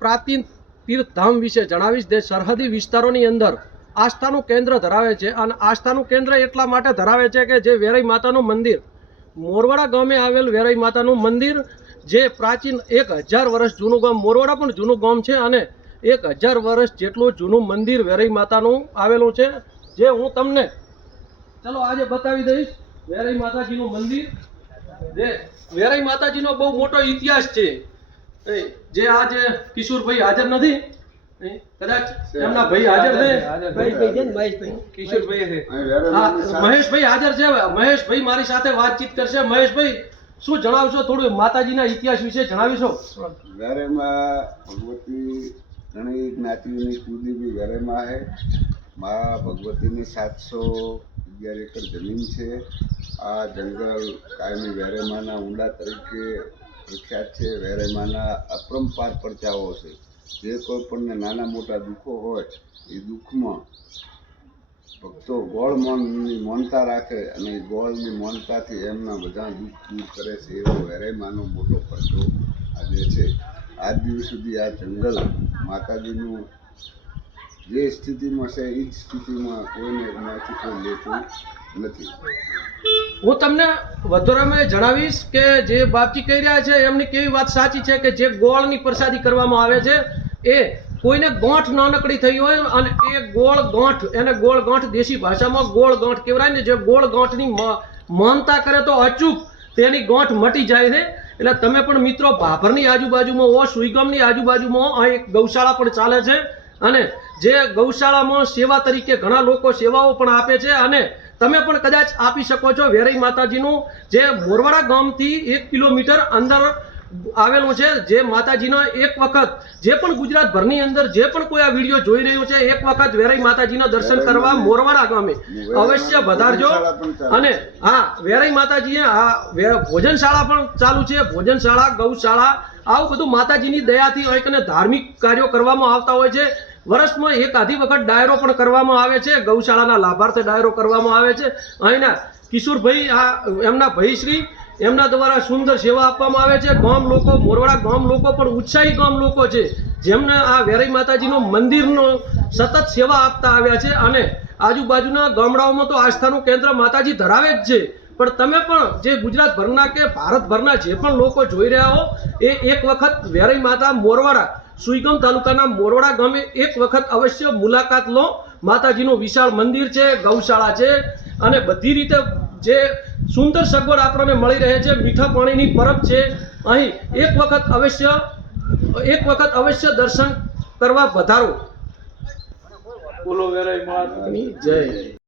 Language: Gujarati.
પ્રાચીન તીર્થધામ વિશે જણાવીશ જે સરહદી વિસ્તારોની અંદર આસ્થાનું કેન્દ્ર ધરાવે છે. અને આસ્થાનું કેન્દ્ર એટલા માટે ધરાવે છે કે જે વેરાઈ માતાનું મંદિર, મોરવાડા ગામે આવેલ વેરાઈ માતાનું મંદિર, જે પ્રાચીન એક હજાર વર્ષ જૂનું ગામ, મોરવાડા પણ જૂનું ગામ છે અને એક હજાર વર્ષ જેટલું જૂનું મંદિર વેરાઈ માતાનું આવેલું છે. જે હું તમને ચલો આજે બતાવી દઈશ વેરાઈ માતાજીનું મંદિર. જે વેરાઈ માતાજીનો બહુ મોટો ઇતિહાસ છે. એ, જે આજે કિશોરભાઈ હાજર નથી કદાચ એમના ભાઈ હાજર છે. કિશોરભાઈ મહેશભાઈ હાજર છે મહેશભાઈ મારી સાથે વાતચીત કરશે. મહેશભાઈ શું જણાવશો થોડું માતાજીના ઇતિહાસ વિશે જણાવીશો? વેરેમાં ભગવતી ઘણી જ્ઞાતિઓની કુલદેવી વેરેમાં છે. મા ભગવતીની સાતસો અગિયાર એકર જમીન છે. આ જંગલ કાયમી વેરેમાના ઊંડા તરીકે પ્રખ્યાત છે વેરેમાના અપરંપાર પરચાઓ છે. જે કોઈ પણને નાના મોટા દુઃખો હોય, એ દુઃખમાં ભક્તો ગોળ મૌનની મૌનતા રાખે અને ગોળની મૌનતાથી એમના બધા દુઃખ દૂર કરે છે, એવો વેરાઈમાનો મોટો પરચો આજે છે. આજ દિવસ સુધી આ જંગલ માતાજીનું જે સ્થિતિમાં છે એ જ સ્થિતિમાં કોઈને એમાંથી કોઈ લેતું નથી. હું તમને વધુરામાં જણાવીશ કે જે બાપજી કહી રહ્યા છે, એમની કેવી વાત સાચી છે કે જે ગોળની પ્રસાદી કરવામાં આવે છે, એ કોઈને ગોંઠ નાનકડી થઈ હોય અને એ ગોળ ગોંઠ, એને ગોળ ગોંઠ દેશી ભાષામાં ગોળ ગોંઠ કહેવાય ને, જે ગોળ ગોંઠની માનતા કરે તો અચૂક તેની ગોંઠ મટી જાય છે. એટલે તમે પણ મિત્રો ભાભરની આજુબાજુમાં હો, સુઈગમની આજુબાજુમાં આ એક ગૌશાળા પણ ચાલે છે. અને જે ગૌશાળામાં સેવા તરીકે ઘણા લોકો સેવાઓ પણ આપે છે અને તમે પણ કદાચ આપી શકો છો વેરાઈ માતાજીનું જે મોરવાડા ગામથી એક કિલોમીટર અંદર આવેલું છે જે માતાજીનો એક વખત જે પણ ગુજરાતભરની અંદર જે પણ કોઈ આ વીડિયો જોઈ રહ્યું છે એક વખત વેરાઈ માતાજીના દર્શન કરવા મોરવાડા ગામે. અવશ્ય વધારજો અને હા વેરાઈ માતાજીએ આ ભોજનશાળા પણ ચાલુ છે ભોજનશાળા ગૌશાળા આવું બધું માતાજીની દયાથી એક ધાર્મિક કાર્યો કરવામાં આવતા હોય છે. વર્ષમાં એક આધી વખત ડાયરો પણ કરવામાં આવે છે. ગૌશાળાના લાભાર્થે ડાયરો કરવામાં આવે છે. અહીંના કિશોરભાઈ, આ એમના ભાઈશ્રી, એમના દ્વારા સુંદર સેવા આપવામાં આવે છે. ગામ લોકો, મોરવાડા ગામ લોકો પણ ઉત્સાહી ગામ લોકો છે. જેમને આ વેરાઈ માતાજીનો મંદિરનો સતત સેવા આપતા આવ્યા છે અને આજુબાજુના ગામડાઓમાં તો આસ્થાનું કેન્દ્ર માતાજી ધરાવે જ છે. પણ તમે પણ જે ગુજરાતભરના કે ભારતભરના જે પણ લોકો જોઈ રહ્યા હો, એ એક વખત વેરાઈ માતા મોરવાડા સુઈગમ તાલુકાના મોરવાડા ગામે એક વખત અવશ્ય મુલાકાત લો. માતાજીનું વિશાળ મંદિર છે ગૌશાળા છે અને બધી રીતે જે સુંદર સગવડ આપણને મળી રહે છે મીઠા પાણીની પરબ છે. અહીં એક વખત અવશ્ય એક વખત અવશ્ય દર્શન કરવા વધારો જય.